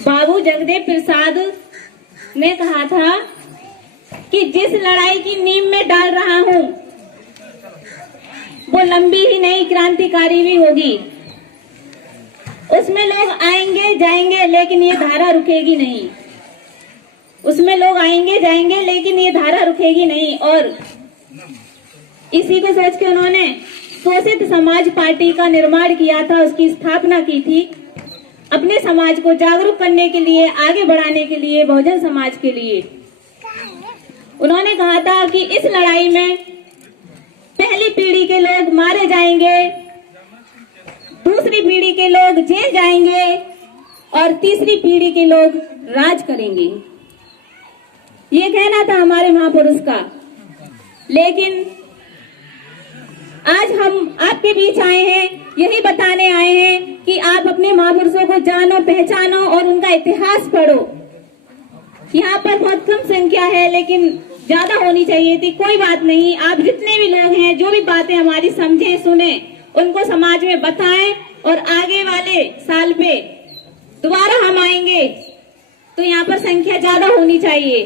बाबू जगदेव प्रसाद ने कहा था कि जिस लड़ाई की नींव में डाल रहा हूं वो लंबी ही नहीं क्रांतिकारी भी होगी। उसमें लोग आएंगे जाएंगे लेकिन ये धारा रुकेगी नहीं। उसमें लोग आएंगे जाएंगे लेकिन ये धारा रुकेगी नहीं। और इसी को सोच के उन्होंने शोषित समाज पार्टी का निर्माण किया था, उसकी स्थापना की थी, अपने समाज को जागरूक करने के लिए, आगे बढ़ाने के लिए, बहुजन समाज के लिए। उन्होंने कहा था कि इस लड़ाई में पहली पीढ़ी के लोग मारे जाएंगे, दूसरी पीढ़ी के लोग जेल जाएंगे और तीसरी पीढ़ी के लोग राज करेंगे। ये कहना था हमारे महापुरुष का। लेकिन आज हम आपके बीच आए हैं, यही बताने आए हैं कि आप अपने महापुरुषों को जानो, पहचानो और उनका इतिहास पढ़ो। यहाँ पर बहुत कम संख्या है लेकिन ज्यादा होनी चाहिए थी। कोई बात नहीं, आप जितने भी लोग हैं जो भी बातें हमारी समझे सुने उनको समाज में बताएं और आगे वाले साल पे दोबारा हम आएंगे तो यहाँ पर संख्या ज्यादा होनी चाहिए।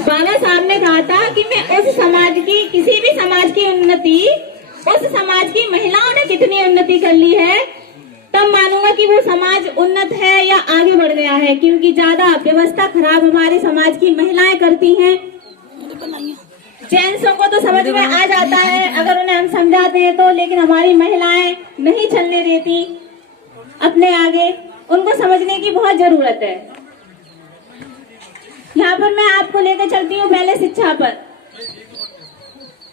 बाबा साहब ने कहा था कि मैं उस समाज की, किसी भी समाज की उन्नति, उस समाज की महिलाओं ने कितनी उन्नति कर ली है तब मानूंगा कि वो समाज उन्नत है या आगे बढ़ गया है। क्योंकि ज्यादा व्यवस्था खराब हमारे समाज की महिलाएं करती हैं। जेंट्सों को तो समझ में आ जाता है अगर उन्हें हम समझाते हैं तो, लेकिन हमारी महिलाएं नहीं चलने देती अपने आगे। उनको समझने की बहुत जरूरत है। यहाँ पर मैं आपको लेकर चलती हूँ पहले शिक्षा पर,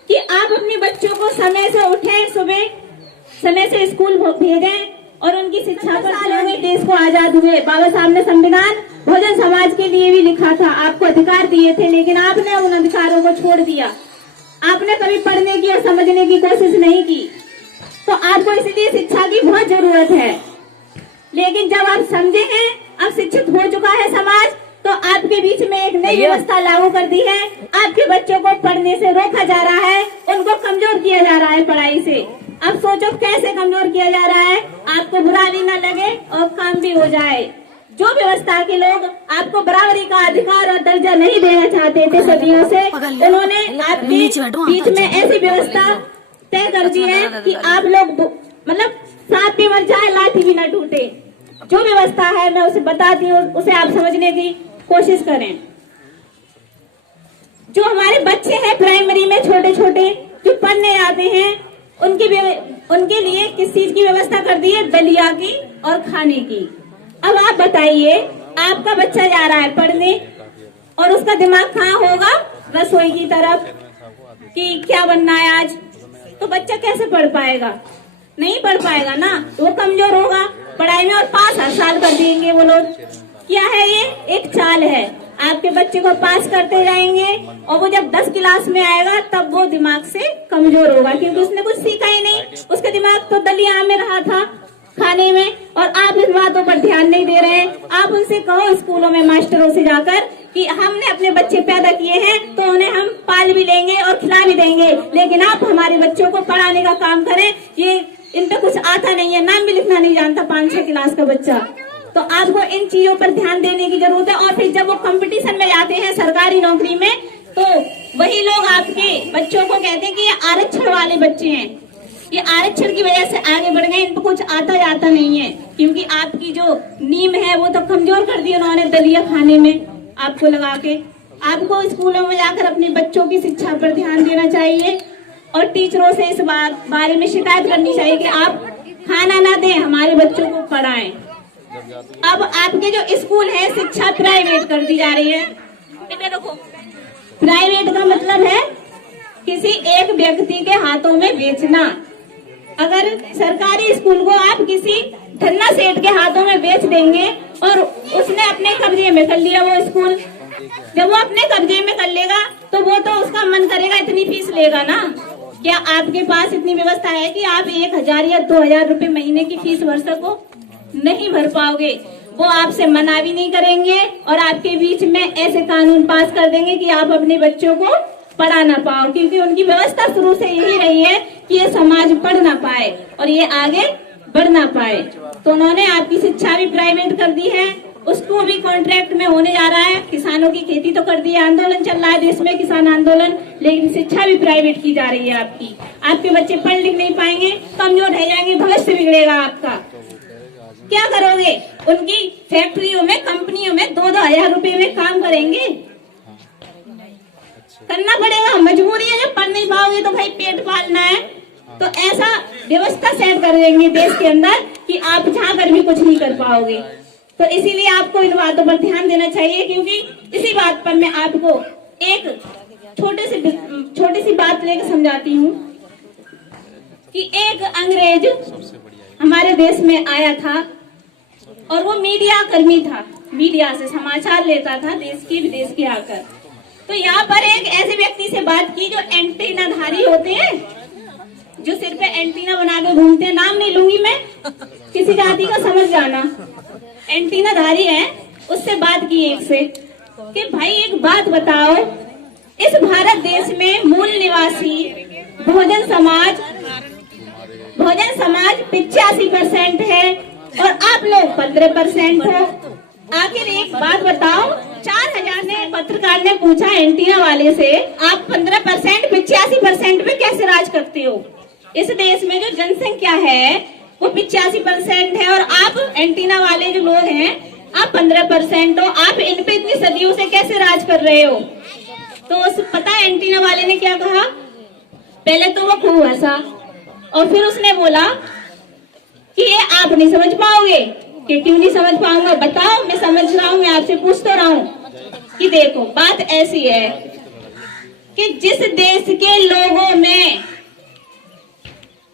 कि आप अपने बच्चों को समय से उठें, सुबह समय से स्कूल भेजें और उनकी शिक्षा पर। साल हो गए देश को आजाद हुए, बाबा साहब ने संविधान बहुजन समाज के लिए भी लिखा था, आपको अधिकार दिए थे, लेकिन आपने उन अधिकारों को छोड़ दिया। आपने कभी पढ़ने की और समझने की कोशिश नहीं की। तो आपको इसलिए शिक्षा की बहुत जरूरत है। लेकिन जब आप समझे हैं, अब शिक्षित हो चुका है समाज, तो आपके बीच में एक नई व्यवस्था लागू कर दी है। आपके बच्चों को पढ़ने से रोका जा रहा है, उनको कमजोर किया जा रहा है पढ़ाई से। अब सोचो कैसे कमजोर किया जा रहा है, आपको बुरा भी न लगे और काम भी हो जाए। जो व्यवस्था के लोग आपको बराबरी का अधिकार और दर्जा नहीं देना चाहते थे सदियों से, उन्होंने आपके बीच में ऐसी व्यवस्था तय कर दी है कि आप लोग मतलब सांप भी मर जाए लाठी भी न टूटे। जो व्यवस्था है मैं उसे बताती हूँ, उसे आप समझने की कोशिश करें। जो हमारे बच्चे हैं प्राइमरी में छोटे छोटे जो पढ़ने आते हैं, उनके लिए किस चीज की व्यवस्था कर दी है? दलिया की और खाने की। अब आप बताइए, आपका बच्चा जा रहा है पढ़ने और उसका दिमाग कहाँ होगा? रसोई की तरफ कि क्या बनना है आज। तो बच्चा कैसे पढ़ पाएगा? नहीं पढ़ पाएगा ना, वो कमजोर होगा पढ़ाई में और पास हर साल कर देंगे वो लोग। क्या है ये? एक चाल है। आपके बच्चे को पास करते जाएंगे और वो जब 10 क्लास में आएगा तब वो दिमाग से कमजोर होगा, क्योंकि उसने कुछ सीखा ही नहीं। उसका दिमाग तो दलिया में रहा था, खाने में। और आप इन बातों पर ध्यान नहीं दे रहे हैं। आप उनसे कहो स्कूलों में मास्टरों से जाकर कि हमने अपने बच्चे पैदा किए हैं तो उन्हें हम पाल भी लेंगे और खिला भी देंगे, लेकिन आप हमारे बच्चों को पढ़ाने का काम करें। ये इन पे कुछ आता नहीं है, नाम भी लिखना नहीं जानता 5-6 क्लास का बच्चा। तो आपको इन चीजों पर ध्यान देने की जरूरत है। और फिर जब वो कंपटीशन में जाते हैं सरकारी नौकरी में, तो वही लोग आपके बच्चों को कहते हैं कि ये आरक्षण वाले बच्चे हैं, ये आरक्षण की वजह से आगे बढ़ गए, इनको कुछ आता जाता नहीं है। क्योंकि आपकी जो नींव है वो तो कमजोर कर दी उन्होंने दलिया खाने में आपको लगा के। आपको स्कूलों में जाकर अपने बच्चों की शिक्षा पर ध्यान देना चाहिए और टीचरों से इस बारे में शिकायत करनी चाहिए कि आप खाना ना दें, हमारे बच्चों को पढ़ाएं। अब आपके जो स्कूल है शिक्षा प्राइवेट कर दी जा रही है। देखो, प्राइवेट का मतलब है किसी एक व्यक्ति के हाथों में बेचना। अगर सरकारी स्कूल को आप किसी धन्ना सेठ के हाथों में बेच देंगे और उसने अपने कब्जे में कर लिया वो स्कूल, जब वो अपने कब्जे में कर लेगा तो वो तो उसका मन करेगा इतनी फीस लेगा ना। क्या आपके पास इतनी व्यवस्था है कि आप 1000 या 2000 रुपए महीने की फीस भर सको? नहीं भर पाओगे। वो आपसे मना भी नहीं करेंगे और आपके बीच में ऐसे कानून पास कर देंगे कि आप अपने बच्चों को पढ़ा ना पाओ, क्योंकि उनकी व्यवस्था शुरू से यही रही है कि ये समाज पढ़ ना पाए और ये आगे बढ़ ना पाए। तो उन्होंने आपकी शिक्षा भी प्राइवेट कर दी है उसको भी कॉन्ट्रैक्ट में होने जा रहा है। किसानों की खेती तो कर दी है, आंदोलन चल रहा है देश में, किसान आंदोलन, लेकिन शिक्षा भी प्राइवेट की जा रही है आपकी। आपके बच्चे पढ़ लिख नहीं पाएंगे, कमजोर रह जाएंगे, भविष्य बिगड़ेगा आपका। क्या करोगे? उनकी फैक्ट्रियों में, कंपनियों में 2-2 हजार रुपए में काम करेंगे, करना पड़ेगा, मजबूरी है। जब पढ़ नहीं पाओगे तो भाई पेट पालना है, तो ऐसा व्यवस्था सेट कर देंगे देश के अंदर कि आप जहाँ कर भी कुछ नहीं कर पाओगे। तो इसीलिए आपको इन बातों पर ध्यान देना चाहिए, क्योंकि इसी बात पर मैं आपको एक छोटी सी बात लेकर समझाती हूँ कि एक अंग्रेज हमारे देश में आया था और वो मीडिया कर्मी था, मीडिया से समाचार लेता था देश की विदेश की आकर। तो यहाँ पर एक ऐसे व्यक्ति से बात की जो एंटीनाधारी होते हैं, जो सिर पे एंटीना बना के घूमते हैं, नाम नहीं लूंगी मैं, किसी जाति का समझ जाना, एंटीनाधारी है। उससे बात की एक से कि भाई एक बात बताओ, इस भारत देश में मूल निवासी बहुजन समाज 85% है और आप लोग 15% हो। आखिर एक बात बताओ, 4000 ने पत्रकार ने पूछा एंटीना वाले से, आप 15% 85% पे कैसे राज करते हो? इस देश में जो जनसंख्या है वो 85% है और आप एंटीना वाले जो लोग हैं आप 15% हो, आप इन पे इतनी सदियों से कैसे राज कर रहे हो? तो उस पता है एंटीना वाले ने क्या कहा? पहले तो वो खूब हंसा और फिर उसने बोला कि ये आप नहीं समझ पाओगे। कि क्यों नहीं समझ पाऊंगा? बताओ, मैं समझ रहा हूँ, मैं आपसे पूछ तो रहा हूँ कि देखो बात ऐसी है कि जिस देश के लोगों में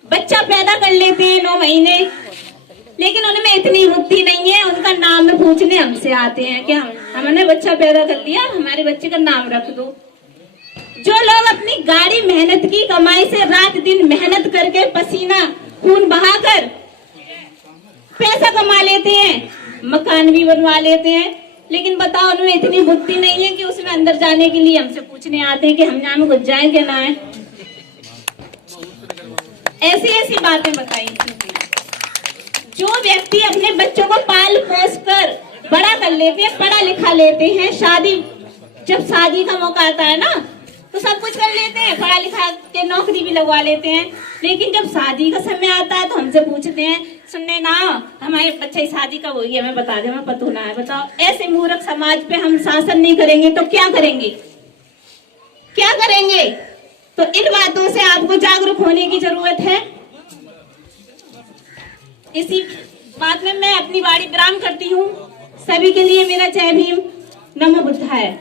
बच्चा पैदा कर लेते हैं 9 महीने, लेकिन उनमें इतनी बुद्धि नहीं है, उनका नाम पूछने हमसे आते हैं कि हमने बच्चा पैदा कर लिया, हमारे बच्चे का नाम रख दो। जो लोग अपनी गाड़ी मेहनत की कमाई से रात दिन मेहनत करके पसीना खून बहाकर पैसा कमा लेते हैं, मकान भी बनवा लेते हैं, लेकिन बताओ उनमें इतनी बुद्धि नहीं है कि उसमें अंदर जाने के लिए हमसे पूछने आते हैं कि हम यहाँ में घुस जाए क्या ना है। ऐसी बातें बताई। जो व्यक्ति अपने बच्चों को पाल पोस कर बड़ा कर लेते हैं, पढ़ा लिखा लेते हैं, जब शादी का मौका आता है ना तो सब कुछ कर लेते हैं, पढ़ा लिखा के नौकरी भी लगवा लेते हैं, लेकिन जब शादी का समय आता है तो हमसे पूछते हैं, सुनने ना हमारे बच्चे की शादी कब होगी, हमें बता दे, हमें पता ना है। बताओ, ऐसे मूर्ख समाज पे हम शासन नहीं करेंगे तो क्या करेंगे? क्या करेंगे? तो इन बातों से आपको जागरूक होने की जरूरत है। इसी बात में मैं अपनी वाणी विराम करती हूँ। सभी के लिए मेरा जय भीम, नमो बुद्धाय।